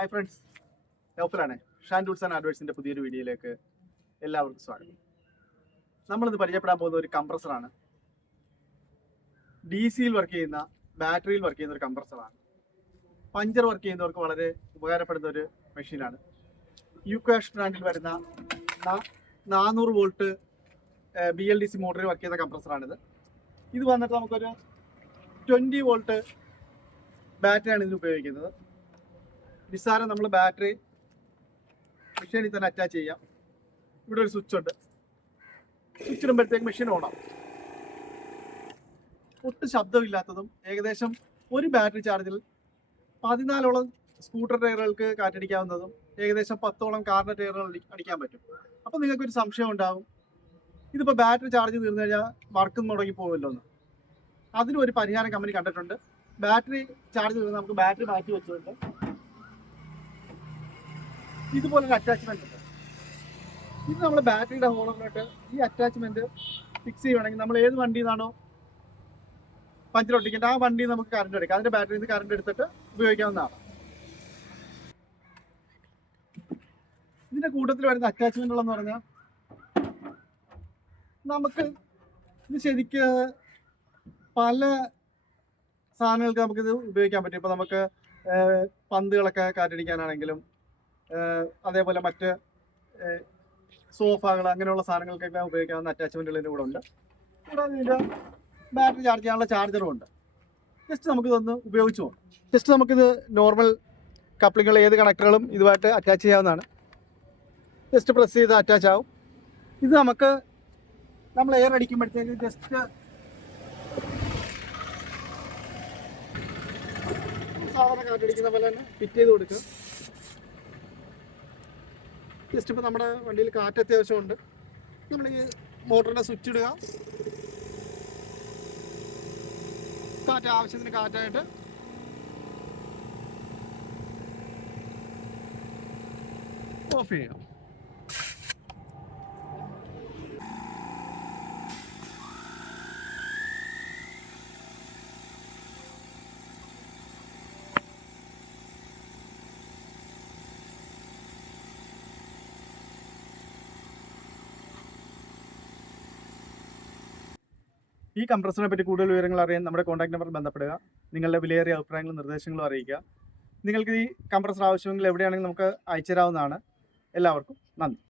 Hi friends നൗഫലാണ് Shan tools and ആഡ്വേഴ്സിന്റെ പുതിയൊരു വീഡിയോയിലേക്ക് എല്ലാവർക്കും സ്വാഗതം. നമ്മളിന്ന് പരിചയപ്പെടാൻ പോകുന്ന ഒരു കംപ്രസറാണ്. ഡി സിയിൽ വർക്ക് ചെയ്യുന്ന ബാറ്ററിയിൽ വർക്ക് ചെയ്യുന്ന ഒരു കംപ്രസറാണ്. പഞ്ചർ വർക്ക് ചെയ്യുന്നവർക്ക് വളരെ ഉപകാരപ്പെടുന്ന ഒരു മെഷീനാണ്. യുക്വാഷ് ബ്രാൻഡിൽ വരുന്ന നാനൂറ് volt B L D C മോട്ടറിൽ work ചെയ്യുന്ന കംപ്രസറാണിത്. ഇത് വന്നിട്ട് നമുക്കൊരു ട്വന്റി വോൾട്ട് ബാറ്ററിയാണ് ഇതിന് ഉപയോഗിക്കുന്നത്. നിസ്സാരം നമ്മൾ ബാറ്ററി മെഷീനിൽ തന്നെ അറ്റാച്ച് ചെയ്യാം. ഇവിടെ ഒരു സ്വിച്ച് ഉണ്ട്. സ്വിച്ച് ഇടുമ്പോഴത്തേക്ക് മെഷീൻ ഓണാവും ഒട്ടും ശബ്ദമില്ലാത്തതും ഏകദേശം ഒരു ബാറ്ററി ചാർജിൽ പതിനാലോളം സ്കൂട്ടർ ടയറുകൾക്ക് കാറ്റടിക്കാവുന്നതും ഏകദേശം പത്തോളം കാറിന്റെ ടയറുകൾ അടിക്കാൻ പറ്റും. അപ്പോൾ നിങ്ങൾക്കൊരു സംശയം ഉണ്ടാകും ഇതിപ്പോൾ ബാറ്ററി ചാർജ് തീർന്നു കഴിഞ്ഞാൽ വർക്ക് മുടങ്ങി പോകുമല്ലോ എന്ന് അതിനും ഒരു പരിഹാരം കമ്പനി കണ്ടിട്ടുണ്ട്. ബാറ്ററി ചാർജ് തീർന്ന് നമുക്ക് ബാറ്ററി മാറ്റി വെച്ചുകൊണ്ട് ഇതുപോലൊരു അറ്റാച്ച്മെന്റ് ഉണ്ട്. ഇത് നമ്മൾ ബാറ്ററിയുടെ ഹോളറിലോട്ട് ഈ അറ്റാച്ച്മെന്റ് ഫിക്സ് ചെയ്യുവാണെങ്കിൽ നമ്മൾ ഏത് വണ്ടിയിൽ നിന്നാണോ ഒട്ടിക്കേണ്ടത് ആ വണ്ടി നമുക്ക് കറണ്ട് എടുക്കാം. അതിന്റെ ബാറ്ററിയിൽ നിന്ന് കറണ്ട് എടുത്തിട്ട് ഉപയോഗിക്കാവുന്നതാണ്. ഇതിന്റെ കൂട്ടത്തിൽ വരുന്ന അറ്റാച്ച്മെന്റുകളെന്ന് പറഞ്ഞാൽ നമുക്ക് ഇത് ശരിക്ക് പല സാധനങ്ങൾക്ക് നമുക്കിത് ഉപയോഗിക്കാൻ പറ്റും. ഇപ്പോൾ നമുക്ക് പന്തുകളൊക്കെ കാറ്റടിക്കാനാണെങ്കിലും അതേപോലെ മറ്റ് സോഫകൾ അങ്ങനെയുള്ള സാധനങ്ങൾക്കൊക്കെ ഉപയോഗിക്കാവുന്ന അറ്റാച്ച്മെന്റുകൾ ഇതിന്റെ കൂടെ ഉണ്ട്. കൂടാതെ ഇതിന്റെ ബാറ്ററി ചാർജ് ചെയ്യാനുള്ള ചാർജറും ഉണ്ട്. ജസ്റ്റ് നമുക്കിതൊന്ന് ഉപയോഗിച്ച് പോകാം ജസ്റ്റ് നമുക്കിത് നോർമൽ കപ്ലിങ്ങൾ ഏത് കണക്ടറുകളും ഇതുമായിട്ട് അറ്റാച്ച് ചെയ്യാവുന്നതാണ്. ജസ്റ്റ് പ്രസ് ചെയ്ത് അറ്റാച്ച് ആവും. ഇത് നമുക്ക് നമ്മൾ എയർ അടിക്കുമ്പോഴത്തേക്ക് ജസ്റ്റ് സാധാരണ കാറ്റടിക്കുന്ന പോലെ തന്നെ ഫിറ്റ് ചെയ്ത് കൊടുക്കുക. ജസ്റ്റ് ഇപ്പോൾ നമ്മുടെ വണ്ടിയിൽ കാറ്റ് അത്യാവശ്യമുണ്ട്. നമ്മൾ ഈ മോട്ടറിന്റെ സ്വിച്ച് ഇടുക. കാറ്റ് ആവശ്യത്തിന് കാറ്റായിട്ട്. ഓഫ് ചെയ്യുക ഈ കംപ്രസറിനെ പറ്റി കൂടുതൽ വിവരങ്ങൾ അറിയാൻ നമ്മുടെ കോൺടാക്ട് നമ്പർ ബന്ധപ്പെടുക. നിങ്ങളുടെ വിലയേറിയ അഭിപ്രായങ്ങളും നിർദ്ദേശങ്ങളും അറിയിക്കുക. നിങ്ങൾക്ക് ഈ കംപ്രസർ ആവശ്യമെങ്കിൽ എവിടെയാണെങ്കിലും നമുക്ക് അയച്ചു തരാവുന്നതാണ് എല്ലാവർക്കും നന്ദി.